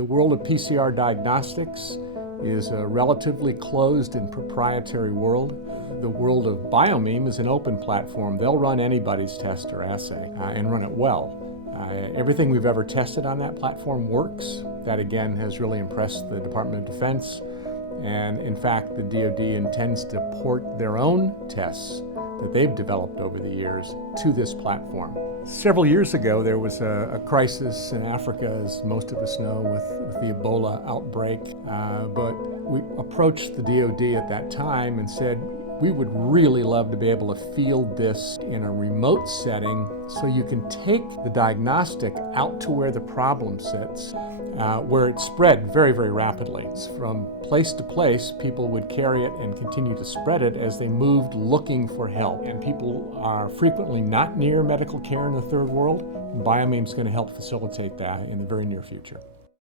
The world of PCR diagnostics is a relatively closed and proprietary world. The world of Biomeme is an open platform. They'll run anybody's test or assay and run it well. Everything we've ever tested on that platform works. That again has really impressed the Department of Defense. And in fact, the DoD intends to port their own tests that they've developed over the years to this platform. Several years ago, there was a crisis in Africa, as most of us know, with the Ebola outbreak. But we approached the DoD at that time and said, we would really love to be able to field this in a remote setting so you can take the diagnostic out to where the problem sits, where it spread very, very rapidly. From place to place, people would carry it and continue to spread it as they moved looking for help. And people are frequently not near medical care in the third world. Biomeme is going to help facilitate that in the very near future.